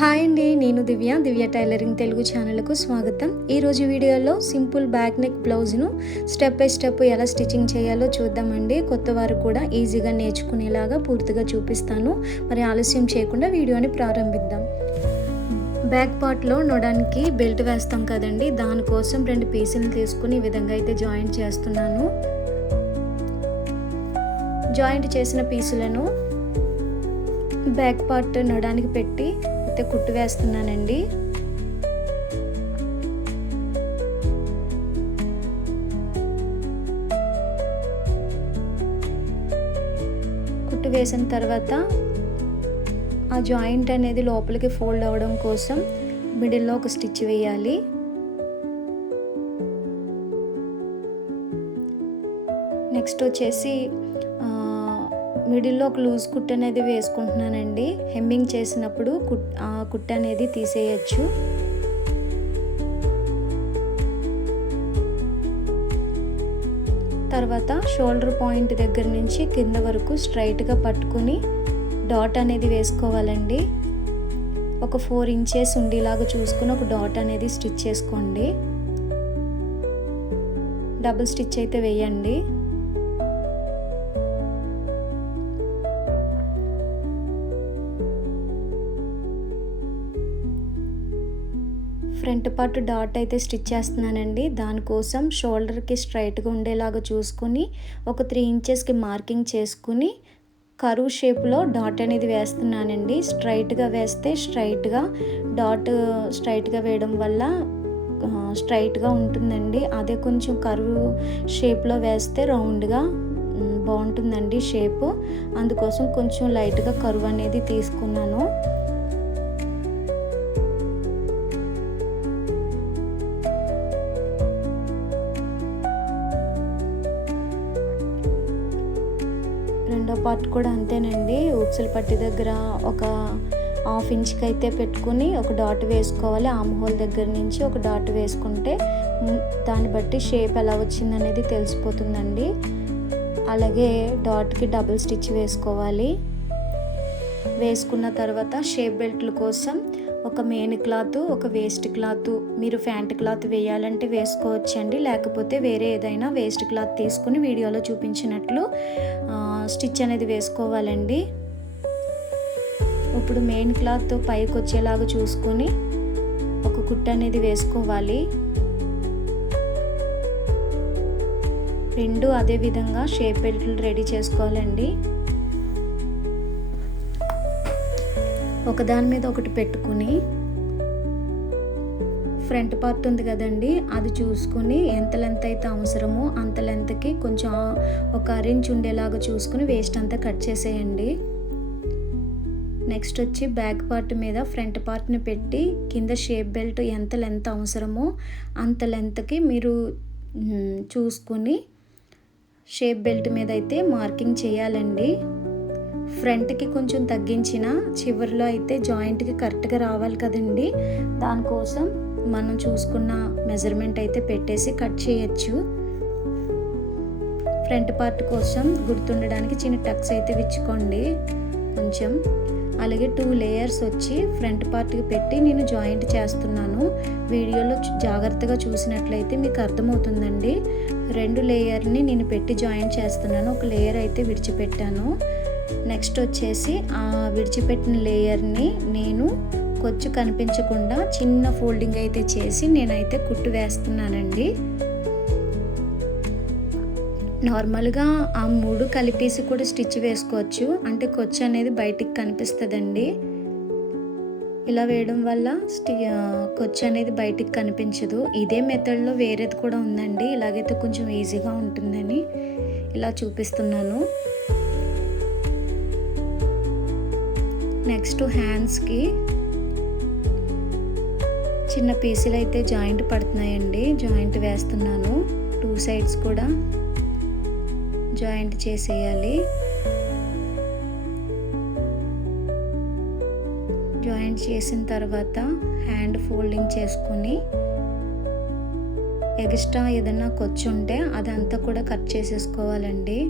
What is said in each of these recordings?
Hi అండి, నేను దివ్య tailoring Telugu ఛానల్కు స్వాగతం. ఈరోజు వీడియోలో సింపుల్ బ్యాక్ నెక్ బ్లౌజ్ను స్టెప్ బై స్టెప్ ఎలా స్టిచ్చింగ్ చేయాలో చూద్దామండి. కొత్త వారు కూడా ఈజీగా నేర్చుకునేలాగా పూర్తిగా చూపిస్తాను. మరి ఆలస్యం చేయకుండా వీడియోని ప్రారంభిద్దాం. బ్యాక్ పార్ట్లో నొడానికి బెల్ట్ వేస్తాం కదండి, దానికోసం 2 పీసులు తీసుకుని ఈ విధంగా అయితే జాయింట్ చేస్తున్నాను. జాయింట్ చేసిన పీసులను బ్యాక్ పార్ట్ నొడానికి పెట్టి అయితే కుట్టు వేస్తున్నానండి. కుట్టు వేసిన తర్వాత ఆ జాయింట్ అనేది లోపలికి ఫోల్డ్ అవ్వడం కోసం మిడిల్లో ఒక స్టిచ్ వేయాలి. నెక్స్ట్ వచ్చేసి మిడిల్లో ఒక లూజ్ కుట్ అనేది వేసుకుంటున్నానండి. హెమ్మింగ్ చేసినప్పుడు కుట్ అనేది తీసేయచ్చు. తర్వాత షోల్డర్ పాయింట్ దగ్గర నుంచి కింద వరకు స్ట్రైట్గా పట్టుకుని డాట్ అనేది వేసుకోవాలండి. ఒక 4 ఇంచెస్ ఉండేలాగా చూసుకుని ఒక డాట్ అనేది స్టిచ్ చేసుకోండి. డబుల్ స్టిచ్ అయితే వేయండి. ఫ్రంట్ పార్ట్ డాట్ అయితే స్టిచ్ చేస్తున్నానండి. దానికోసం షోల్డర్కి స్ట్రైట్గా ఉండేలాగా చూసుకుని ఒక 3 ఇంచెస్కి మార్కింగ్ చేసుకుని కర్వ్ షేప్లో డాట్ అనేది వేస్తున్నానండి. స్ట్రైట్గా వేస్తే డాట్ స్ట్రైట్గా వేయడం వల్ల స్ట్రైట్గా ఉంటుందండి. అదే కొంచెం కర్వ్ షేప్లో వేస్తే రౌండ్గా బాగుంటుందండి షేప్. అందుకోసం కొంచెం లైట్గా కర్వ్ అనేది తీసుకున్నాను. రెండో పార్ట్ కూడా అంతేనండి. ఉక్సుల పట్టి దగ్గర ఒక 1/2 ఇంచ్కి అయితే పెట్టుకుని ఒక డాట్ వేసుకోవాలి. ఆమ్ హోల్ దగ్గర నుంచి ఒక డాట్ వేసుకుంటే దాన్ని బట్టి షేప్ ఎలా వచ్చిందనేది తెలిసిపోతుందండి. అలాగే డాట్కి డబుల్ స్టిచ్ వేసుకోవాలి. వేసుకున్న తర్వాత షేప్ బెల్ట్ల కోసం ఒక మెయిన్ క్లాత్, ఒక వేస్ట్ క్లాత్, మీరు ఫ్యాంట్ క్లాత్ వేయాలంటే వేసుకోవచ్చండి. లేకపోతే వేరే ఏదైనా వేస్ట్ క్లాత్ తీసుకుని వీడియోలో చూపించినట్లు స్టిచ్ అనేది వేసుకోవాలండి. ఇప్పుడు మెయిన్ క్లాత్ పైకి వచ్చేలాగా చూసుకొని ఒక కుట్టు అనేది వేసుకోవాలి. 2 అదే విధంగా షేప్ బెల్ట్లు రెడీ చేసుకోవాలండి. ఒకదాని మీద ఒకటి పెట్టుకుని ఫ్రంట్ పార్ట్ ఉంది కదండి, అది చూసుకుని ఎంత లెంత్ అయితే అవసరమో అంత లెంత్కి కొంచెం ఒక 1/2 ఇంచ్ ఉండేలాగా చూసుకుని వేస్ట్ అంతా కట్ చేసేయండి. నెక్స్ట్ వచ్చి బ్యాక్ పార్ట్ మీద ఫ్రంట్ పార్ట్ని పెట్టి కింద షేప్ బెల్ట్ ఎంత లెంత్ అవసరమో అంత లెంత్కి మీరు చూసుకుని షేప్ బెల్ట్ మీద అయితే మార్కింగ్ చేయాలండి. ఫ్రంట్కి కొంచెం తగ్గించిన చివరిలో అయితే జాయింట్కి కరెక్ట్గా రావాలి కదండి. దానికోసం మనం చూసుకున్న మెజర్మెంట్ అయితే పెట్టేసి కట్ చేయొచ్చు. ఫ్రంట్ పార్ట్ కోసం గుర్తుండడానికి చిన్న టక్స్ అయితే విచ్చుకోండి కొంచెం. అలాగే 2 లేయర్స్ వచ్చి ఫ్రంట్ పార్ట్కి పెట్టి నేను జాయింట్ చేస్తున్నాను. వీడియోలో జాగ్రత్తగా చూసినట్లయితే మీకు అర్థమవుతుందండి. 2 లేయర్ని నేను పెట్టి జాయింట్ చేస్తున్నాను. ఒక లేయర్ అయితే విడిచిపెట్టాను. నెక్స్ట్ వచ్చేసి ఆ విడిచిపెట్టిన లేయర్ని నేను కొచ్చు కనిపించకుండా చిన్న ఫోల్డింగ్ అయితే చేసి నేనైతే కుట్టు వేస్తున్నానండి. నార్మల్గా ఆ 3 కలిపేసి కూడా స్టిచ్ వేసుకోవచ్చు, అంటే కొచ్చు అనేది బయటికి కనిపిస్తుందండి. ఇలా వేయడం వల్ల కొచ్చు అనేది బయటికి కనిపించదు. ఇదే మెథడ్లో వేరేది కూడా ఉందండి, ఇలాగైతే కొంచెం ఈజీగా ఉంటుందని ఇలా చూపిస్తున్నాను. నెక్స్ట్ హ్యాండ్స్కి చిన్న పీసులు అయితే జాయింట్ పడుతున్నాయండి. జాయింట్ వేస్తున్నాను. 2 సైడ్స్ కూడా జాయింట్ చేసేయాలి. జాయింట్ చేసిన తర్వాత హ్యాండ్ ఫోల్డింగ్ చేసుకుని ఎక్స్ట్రా ఏదైనా కొచ్చు ఉంటే అదంతా కూడా కట్ చేసేసుకోవాలండి.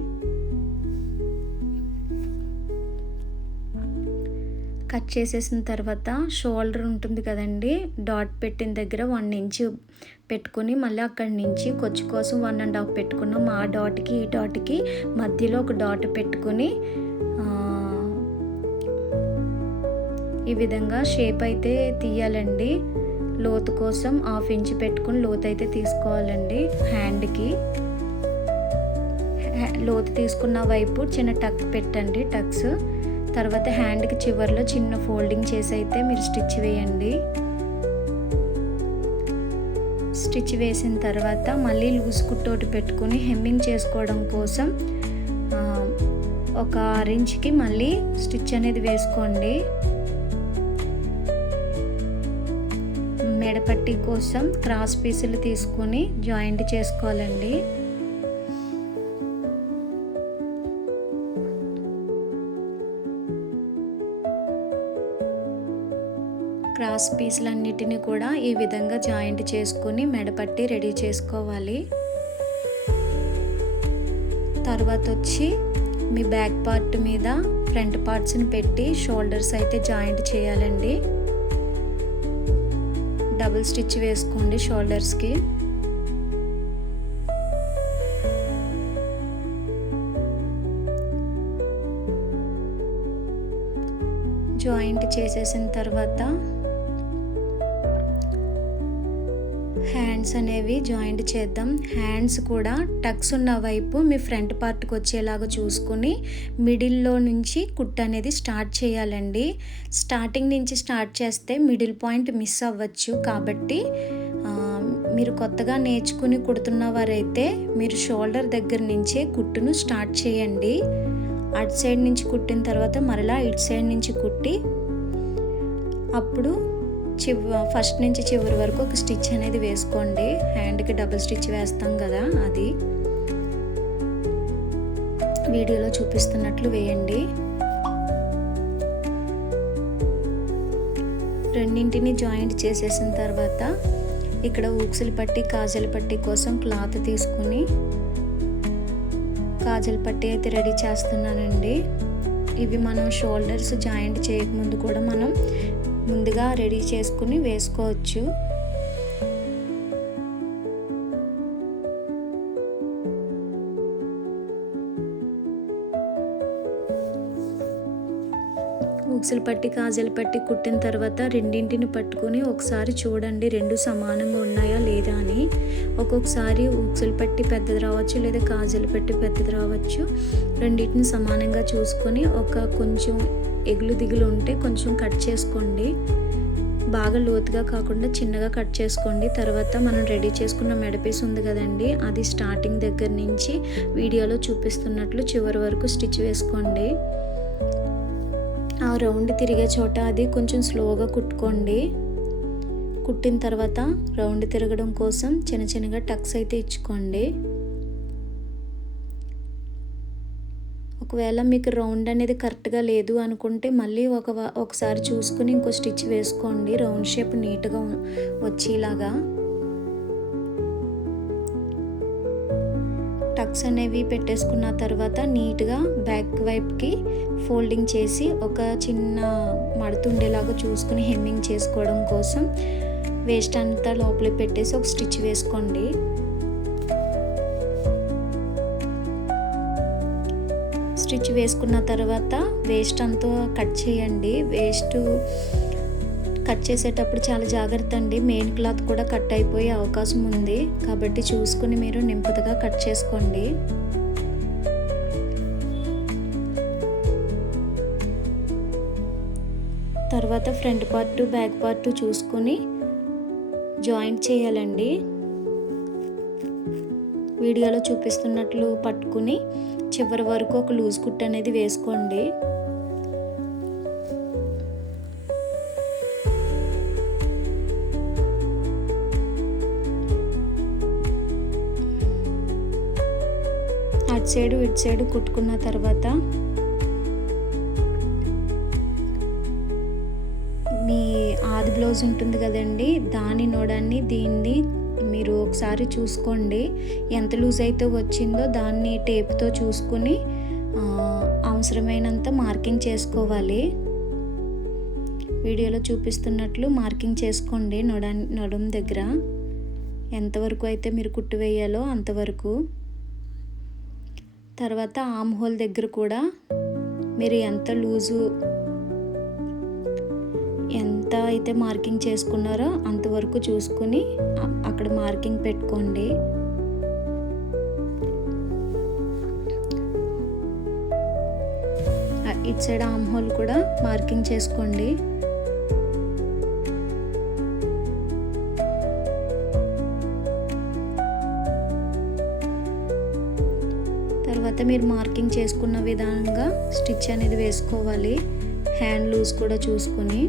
కట్ చేసేసిన తర్వాత షోల్డర్ ఉంటుంది కదండి, డాట్ పెట్టిన దగ్గర 1 ఇంచ్ పెట్టుకుని మళ్ళీ అక్కడి నుంచి ఖర్చు కోసం 1.5 పెట్టుకున్నాం. ఆ డాట్కి ఈ డాట్కి మధ్యలో ఒక డాట్ పెట్టుకుని ఈ విధంగా షేప్ అయితే తీయాలండి. లోతు కోసం 1/2 ఇంచ్ పెట్టుకుని లోతు అయితే తీసుకోవాలండి. హ్యాండ్కి లోతు తీసుకున్న వైపు చిన్న టక్ పెట్టండి, టక్స్. తర్వాత హ్యాండ్కి చివరిలో చిన్న ఫోల్డింగ్ చేసి అయితే మీరు స్టిచ్ వేయండి. స్టిచ్ వేసిన తర్వాత మళ్ళీ లూజ్ కుట్టోటి పెట్టుకుని హెమ్మింగ్ చేసుకోవడం కోసం ఒక 6 ఇంచ్కి మళ్ళీ స్టిచ్ అనేది వేసుకోండి. మెడపట్టి కోసం క్రాస్ పీసులు తీసుకుని జాయింట్ చేసుకోవాలండి. క్రాస్ పీసులన్నిటిని కూడా ఈ విధంగా జాయింట్ చేసుకుని మెడపట్టి రెడీ చేసుకోవాలి. తర్వాత వచ్చి మీ బ్యాక్ పార్ట్ మీద ఫ్రంట్ పార్ట్స్ని పెట్టి షోల్డర్స్ అయితే జాయింట్ చేయాలండి. డబుల్ స్టిచ్ వేసుకోండి షోల్డర్స్కి. జాయింట్ చేసేసిన తర్వాత హ్యాండ్స్ అనేవి జాయింట్ చేద్దాం. హ్యాండ్స్ కూడా టక్స్ ఉన్న వైపు మీ ఫ్రంట్ పార్ట్కి వచ్చేలాగా చూసుకుని మిడిల్లో నుంచి కుట్టు అనేది స్టార్ట్ చేయాలండి. స్టార్టింగ్ నుంచి స్టార్ట్ చేస్తే మిడిల్ పాయింట్ మిస్ అవ్వచ్చు. కాబట్టి మీరు కొత్తగా నేర్చుకుని కుడుతున్న వారైతే మీరు షోల్డర్ దగ్గర నుంచే కుట్టును స్టార్ట్ చేయండి. అటు సైడ్ నుంచి కుట్టిన తర్వాత మరలా ఇటు సైడ్ నుంచి కుట్టి అప్పుడు ఫస్ట్ నుంచి చివరి వరకు ఒక స్టిచ్ అనేది వేసుకోండి. హ్యాండ్కి డబుల్ స్టిచ్ వేస్తాం కదా, అది వీడియోలో చూపిస్తున్నట్లు వేయండి. రెండింటిని జాయింట్ చేసేసిన తర్వాత ఇక్కడ ఊక్సులు పట్టి కాజల్ పట్టి కోసం క్లాత్ తీసుకుని కాజల్ పట్టి అయితే రెడీ చేస్తున్నానండి. ఇవి మనం షోల్డర్స్ జాయింట్ చేయకముందు కూడా మనం ముందుగా రెడీ చేసుకుని వేసుకోవచ్చు. ఊక్సులు పట్టి కాజల్ పట్టి కుట్టిన తర్వాత రెండింటిని పట్టుకొని ఒకసారి చూడండి రెండు సమానంగా ఉన్నాయా లేదా అని. ఒక్కొక్కసారి ఊక్సులు పట్టి పెద్దది రావచ్చు, లేదా కాజల్ పట్టి పెద్దది రావచ్చు. రెండింటిని సమానంగా చూసుకొని ఒక కొంచెం ఎగులు దిగులు ఉంటే కొంచెం కట్ చేసుకోండి. బాగా లోతుగా కాకుండా చిన్నగా కట్ చేసుకోండి. తర్వాత మనం రెడీ చేసుకున్న మెడపీస్ ఉంది కదండి, అది స్టార్టింగ్ దగ్గర నుంచి వీడియోలో చూపిస్తున్నట్లు చివరి వరకు స్టిచ్ వేసుకోండి. ఆ రౌండ్ తిరిగే చోట అది కొంచెం స్లోగా కుట్టుకోండి. కుట్టిన తర్వాత రౌండ్ తిరగడం కోసం చిన్న చిన్నగా టక్స్ అయితే ఇచ్చుకోండి. ఒకవేళ మీకు రౌండ్ అనేది కరెక్ట్గా లేదు అనుకుంటే మళ్ళీ ఒకసారి చూసుకుని ఇంకో స్టిచ్ వేసుకోండి, రౌండ్ షేప్ నీట్గా వచ్చేలాగా. టక్స్ అనేవి పెట్టేసుకున్న తర్వాత నీట్గా బ్యాక్ వైపుకి ఫోల్డింగ్ చేసి ఒక చిన్న మడుతుండేలాగా చూసుకుని హెమ్మింగ్ చేసుకోవడం కోసం వేస్ట్ అంతా లోపలికి పెట్టేసి ఒక స్టిచ్ వేసుకోండి. స్టిచ్ వేసుకున్న తర్వాత వేస్ట్ అంతా కట్ చేయండి. వేస్ట్ కట్ చేసేటప్పుడు చాలా జాగ్రత్త అండి, మెయిన్ క్లాత్ కూడా కట్ అయిపోయే అవకాశం ఉంది. కాబట్టి చూసుకుని మీరు నింపుగా కట్ చేసుకోండి. తర్వాత ఫ్రంట్ పార్ట్ బ్యాక్ పార్ట్ చూసుకొని జాయింట్ చేయాలండి. వీడియోలో చూపిస్తున్నట్లు పట్టుకుని చివరి వరకు ఒక లూజ్ కుట్ అనేది వేసుకోండి. అటు సైడు ఇటు సైడు కుట్టుకున్న తర్వాత మీ ఆది బ్లౌజ్ ఉంటుంది కదండి, దాని నోడాన్ని దీన్ని మీరు ఒకసారి చూసుకోండి. ఎంత లూజ్ అయితే వచ్చిందో దాన్ని టేప్తో చూసుకొని అవసరమైనంత మార్కింగ్ చేసుకోవాలి. వీడియోలో చూపిస్తున్నట్లు మార్కింగ్ చేసుకోండి. నడుం దగ్గర ఎంతవరకు అయితే మీరు కుట్టు వేయాలో అంతవరకు. తర్వాత ఆమ్ హోల్ దగ్గర కూడా మీరు ఎంత అయితే మార్కింగ్ చేసుకున్నారో అంతవరకు చూసుకుని అక్కడ మార్కింగ్ పెట్టుకోండి. ఇటు సైడ్ ఆమ్ హోల్ కూడా మార్కింగ్ చేసుకోండి. తర్వాత మీరు మార్కింగ్ చేసుకున్న విధంగా స్టిచ్ అనేది వేసుకోవాలి. హ్యాండ్ లూజ్ కూడా చూసుకొని.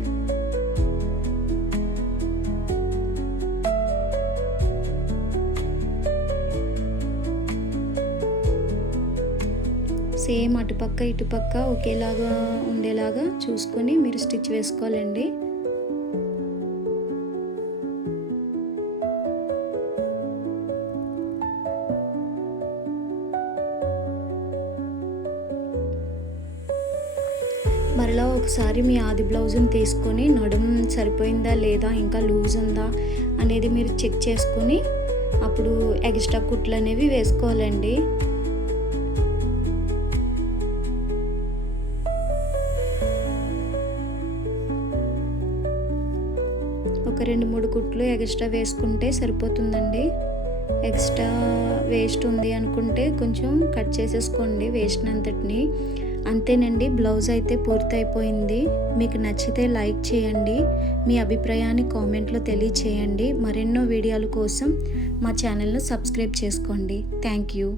సేమ్ అటుపక్క ఇటుపక్క ఒకేలాగా ఉండేలాగా చూసుకొని మీరు స్టిచ్ వేసుకోవాలండి. మరలా ఒకసారి మీ ఆది బ్లౌజ్ని తీసుకొని నడుం సరిపోయిందా లేదా, ఇంకా లూజ్ ఉందా అనేది మీరు చెక్ చేసుకొని అప్పుడు ఎక్స్ట్రా కుట్లు అనేవి వేసుకోవాలండి. ఒక 2-3 కుట్లు ఎక్స్ట్రా వేసుకుంటే సరిపోతుందండి. ఎక్స్ట్రా వేస్ట్ ఉంది అనుకుంటే కొంచెం కట్ చేసేసుకోండి వేస్ట్ అంతటిని. అంతేనండి, బ్లౌజ్ అయితే పూర్తయిపోయింది. మీకు నచ్చితే లైక్ చేయండి. మీ అభిప్రాయాన్ని కామెంట్లో తెలియచేయండి. మరెన్నో వీడియోల కోసం మా ఛానల్ను సబ్స్క్రైబ్ చేసుకోండి. Thank you.